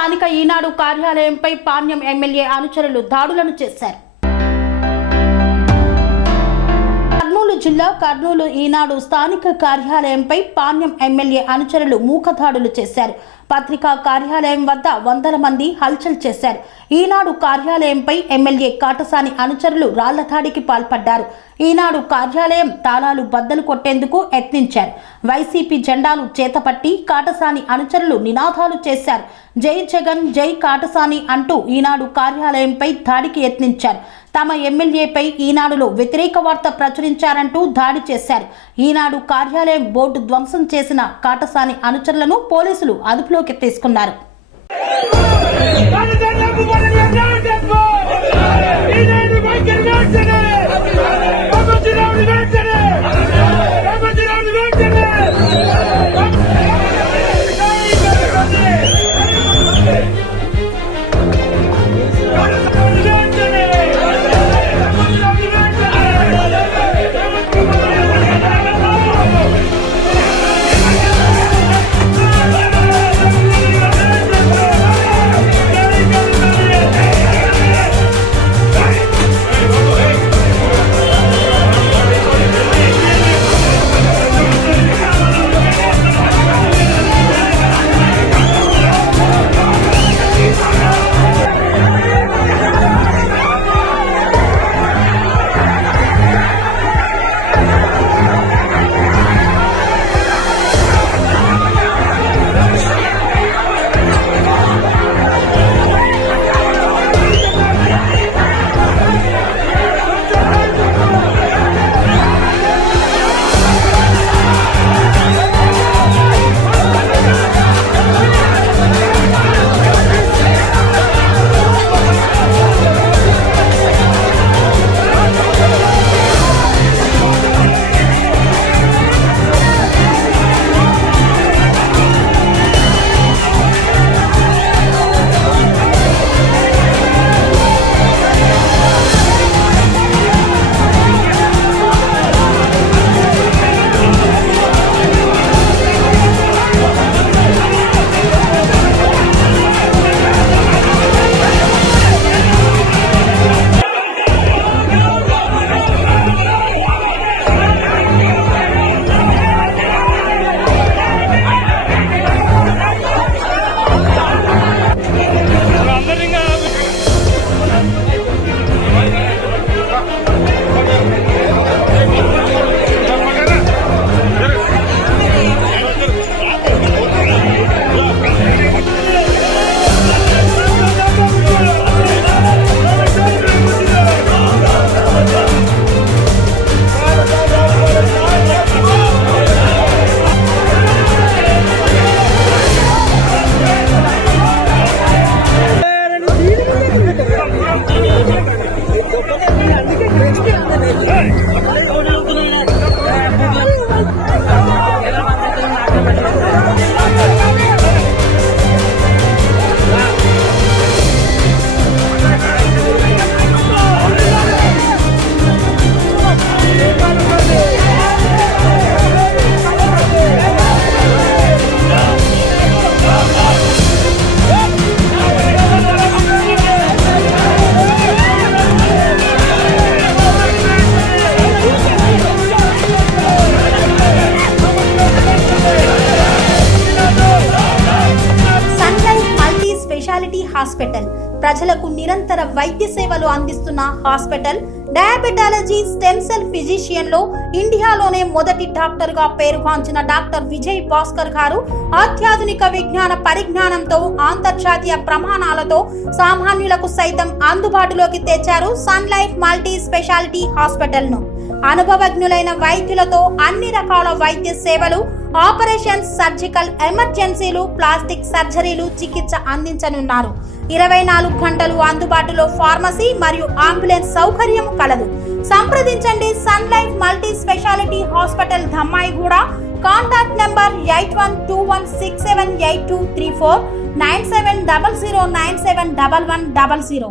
స్థానిక ఈనాడు కార్యాలయంపై పాణ్యం ఎమ్మెల్యే అనుచరులు దాడులను చేశారు. కర్నూలు జిల్లా కర్నూలు ఈనాడు స్థానిక కార్యాలయంపై పాణ్యం ఎమ్మెల్యే అనుచరులు మూకదాడులు చేశారు. పత్రికా కార్యాలయం వద్ద వందల మంది హల్చల్ చేశారు. ఈనాడు కార్యాలయంపై ఎమ్మెల్యే కాటసాని అనుచరులు రాళ్ల దాడికి పాల్పడ్డారు. ఈనాడు కార్యాలయం తాళాలు బద్దలు కొట్టేందుకు యత్నించారు. వైసీపీ జెండాలు చేతపట్టి కాటసాని అనుచరులు నినాదాలు చేశారు. జై జగన్, జై కాటసాని అంటూ ఈనాడు కార్యాలయంపై దాడికి యత్నించారు. తమ ఎమ్మెల్యేపై ఈనాడులో వ్యతిరేక వార్త ప్రచురించారంటూ దాడి చేశారు. ఈనాడు కార్యాలయం బోర్డు ధ్వంసం చేసిన కాటసాని అనుచరులను పోలీసులు అదుపులోకి తీసుకున్నారు. హాస్పిటల్ ప్రజలకు నిరంతర వైద్య సేవలు అందిస్తున్న hospital. Diabetology, stem cell physician లో ఇండియాలోనే మొదటి డాక్టర్ గా పేరుగాంచిన డాక్టర్ విజయ్ భాస్కర్ గారు అత్యాధునిక విజ్ఞాన పరిజ్ఞానంతో అంతర్జాతీయ ప్రమాణాలతో సామాన్యులకు సైతం అందుబాటులోకి తెచ్చారు Sun Life multi speciality hospital ను. అనుభవజ్ఞులైన వైద్యులతో అన్ని రకాల వైద్య సేవలు, ఆపరేషన్స్, సర్జికల్ ఎమర్జెన్సీలు, ప్లాస్టిక్ సర్జరీలు, చికిత్స అందించనున్నారు. 24 గంటలు అందుబాటులో ఫార్మసీ మరియు అంబులెన్స్ సౌకర్యం కలదు. సంప్రదించండి Sun Life multi speciality hospital, Dammaiguda. Contact number 8121678234, 9700971100.